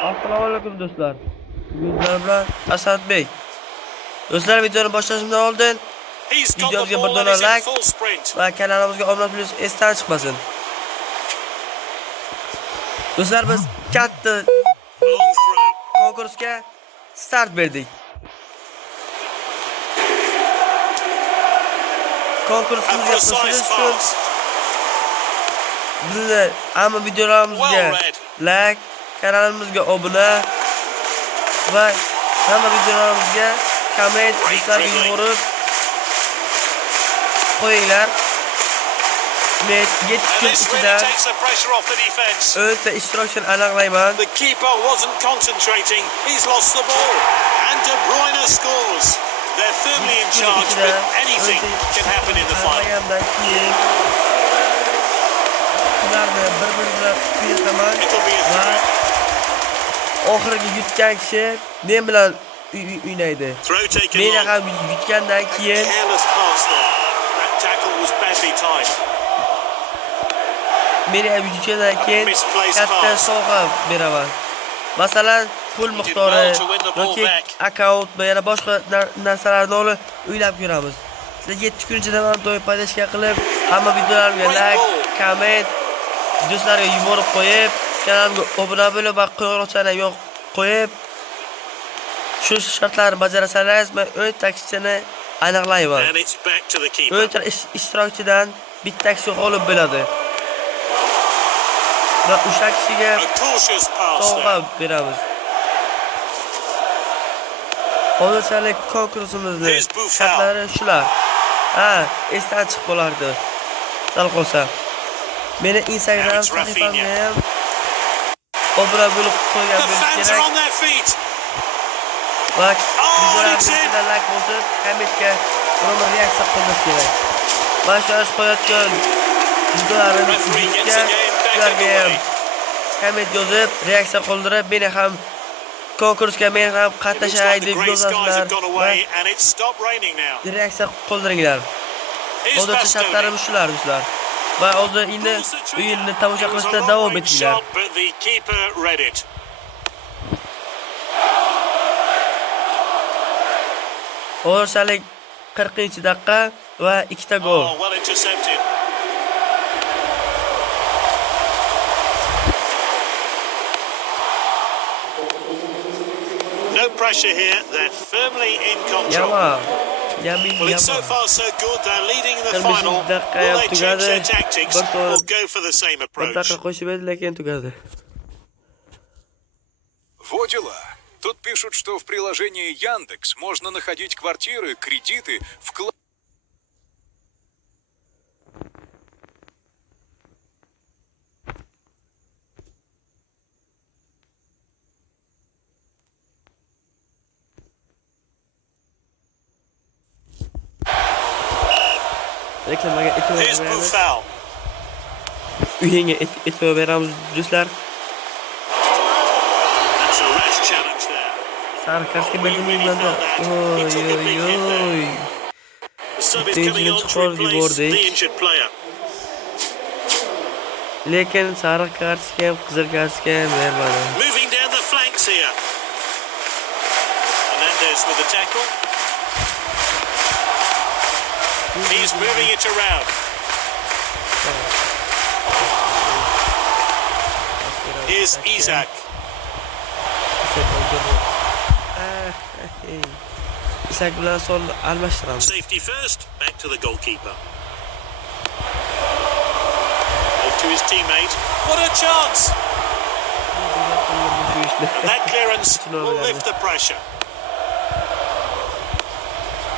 Assalomu alaykum do'stlar. Sizlar bilan Asadbek. Do'stlar, videoni boshlashimdan oldin videomizga bir dona like va kanalimizga obuna bo'lish esdan chiqmasin. Do'stlar, biz katta konkursga start berdik. Konkursimizga qo'shilish uchun bizni hamma videolarimizga like, kanalimizga obuna va hamma videolarimizga komment do'stlarga yuborib qo'yinglar. Men 7 kun ichida 10 ishtirokchini aniqlayman. The keeper wasn't concentrating. He's lost the ball. And De Bruyne scores. They're firmly in charge, but anything can happen in the final. Ularni bir-biri bilan uyataman va oxirgi yutgan kishi men bilan o'ynaydi. Men ham yutgandan keyin katta sovg'a beraman. Masalan, pul miqdori yoki akkaunt va yana boshqa narsalarni olib o'ylab ko'ramiz. Sizlar 7 kun ichida ham doim paydoshga qilib, hamma videolarimga like, komment, do'stlarga yuborib qo'yib, kanalimga obuna bo'lib va qo'ng'iroqchani yo'q qo'yib, shu shartlarni bajarasangiz, men 10 kishini aniqlayman. 10 ishtirokchidan bitta kishi g'olib bo'ladi. Va o'sha kishiga sovg'a beramiz. Hozirchalik konkursimizning shartlari shular. Esdan chiqib qolardi. Sal qolsa. Meni Instagram sahifamga ham obuna bo'lib qo'ygan bo'lish kerak. Va videolarga like bosib, kommentga bir reaksiya qo'yish kerak. Mana shu qo'yayotgan videolarimizga sizlarga ham komment yozib, reaksiya qoldirib, meni ham konkursga men ham qatnashay deb yozasizlar. Reaksiya qoldiringlar. Hozircha shartlarim shular do'stlar. Va hozir endi o'yinni tomosha qilishda davom etinglar. Hozirchalik 40-daqiqa va 2 ta gol. No pressure here. They're firmly in control. Well, it's so far so good. They're leading in the final. Will they change their tactics or go for the same approach? Вот дела. Тут пишут, что в приложении Яндекс можно находить квартиры, кредиты, вклады. Here's Buffal. Uyinga e'tibor beramiz do'stlar. That's a rash challenge there. Sarkarski berdimlarda. Oy. The sub is coming on to replace the injured player. Lekin sariq kartga ham qizil kartga ham bermadi. Moving down the flanks here. Hernandez with the tackle. He's moving it around. Here's Isaac. Isaac bilan son almashtiramiz. Safety first, back to the goalkeeper. Out to his teammate. What a chance! And that clearance will lift the pressure.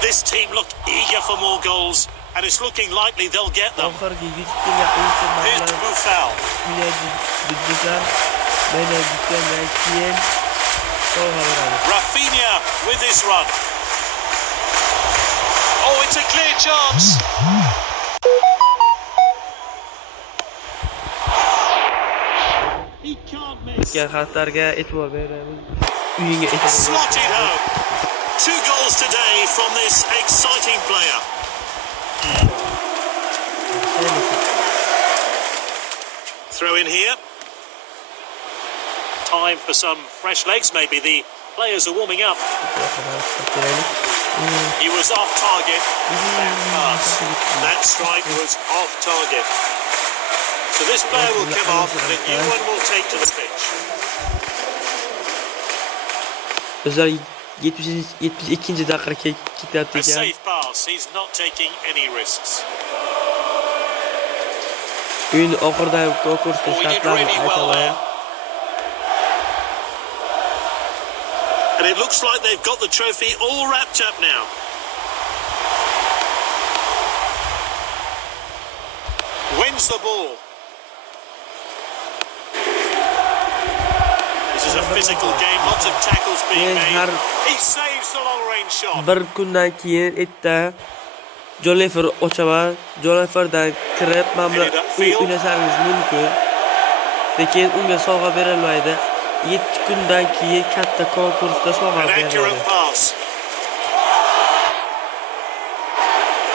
This team look eager for more goals, and it's looking likely they'll get them. Here's Buffal. Rafinha with his run. Oh, it's a clear chance. He can't miss. Slotted home. 2 goals today from this exciting player. Throw in here. time for some fresh legs, maybe. The players are warming up. He was off target. That pass, that strike was off target. So this player will come off and a new one will take to the pitch. O'zlar 72 daqiqaga ketyapti A ekan. safe pass. He's not taking any risks. O'yin oxirida konkursda Oh, he did shartlarni really well aytaman. there. And it looks like they've got the trophy all wrapped up now. Wins the ball. This is a physical game, lots of tackles being made. He saves the long range shot. Bir kundan keyin erta Jonlefer ochaman. Jonleferdan kirib, men bilan o'ynashingiz mumkin. Lekin unga sovg'a berilmaydi. 7 kundan keyin katta konkursda sovg'a An accurate beriladi. pass.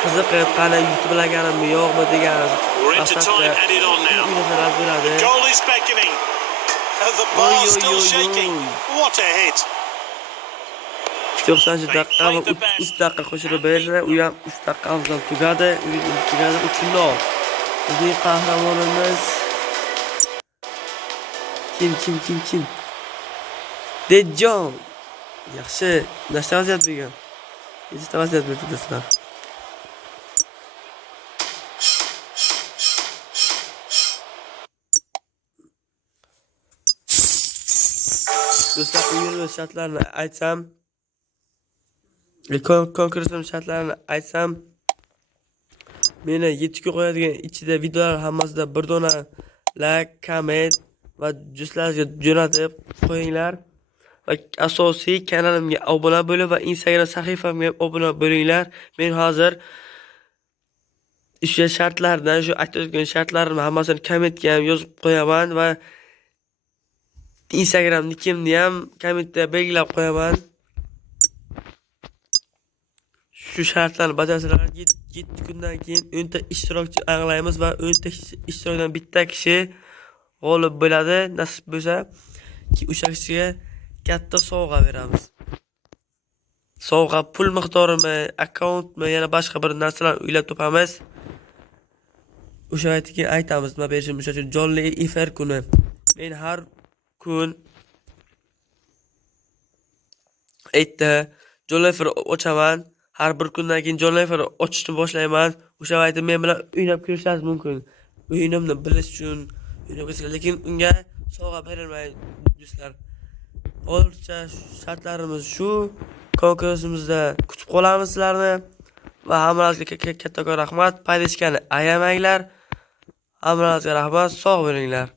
Qiziqib, qani yutib bilaganimmi, yo'qmi deganim. We're into time added on now. O'ynasalar bo'ladi. Goal is beckoning. And the bar still shaking. What a hit. 90 daqiqa va 3 daqiqa qo'shilib berildi. U ham 3 daqiqa bilan tugadi. O'yin tugadi 3-0. Bizning qahramonimiz kim? Dejon. Yaxshi. Nashta vaziyat bergan. Nechta vaziyat berdi do'stlar? Do'stlar, o'yin shartlarini aytsam, konkursning shartlarini aytsam, meni 7 kun qo'yadigan ichida videolar hammasida bir dona like, comment va do'stlarga jo'natib qo'yinglar. Va asosiy kanalimga obuna bo'lib va Instagram sahifamga obuna bo'linglar. Men hozir o'sha shartlardan, shu aytayotgan shartlarimni hammasini kommentga ham yozib qo'yaman va Instagram nikimni ham kommentda belgilab qo'yaman. Shu shartlarni bajarsalar 7 kundan keyin 10 ta ishtirokchi aniqlaymiz va 10 ta ishtirokdan bitta kishi g'olib bo'ladi. Nasib bo'lsa, o'sha kishiga katta sovg'a beramiz. Sovg'a pul miqdorimi, akkauntmi, yana boshqa bir narsalar o'ylab topamiz. O'sha keyin aytamiz nima berishimiz uchun jonli efir kuni. Men har kun erta jonlefer ochaman. Har bir kundan keyin jonlefer ochishni boshlayman. O'sha vaqtda men bilan o'ynab ko'rishingiz mumkin. O'yinimni bilish uchun lekin unga sovg'a berilmaydi do'stlar. Hozircha shartlarimiz shu. Konkursimizda kutib qolamiz sizlarni va hammalaringizga kattakon rahmat. Paytishgani ayamanglar. Hammalaringizga rahmat. Sog' bo'linglar.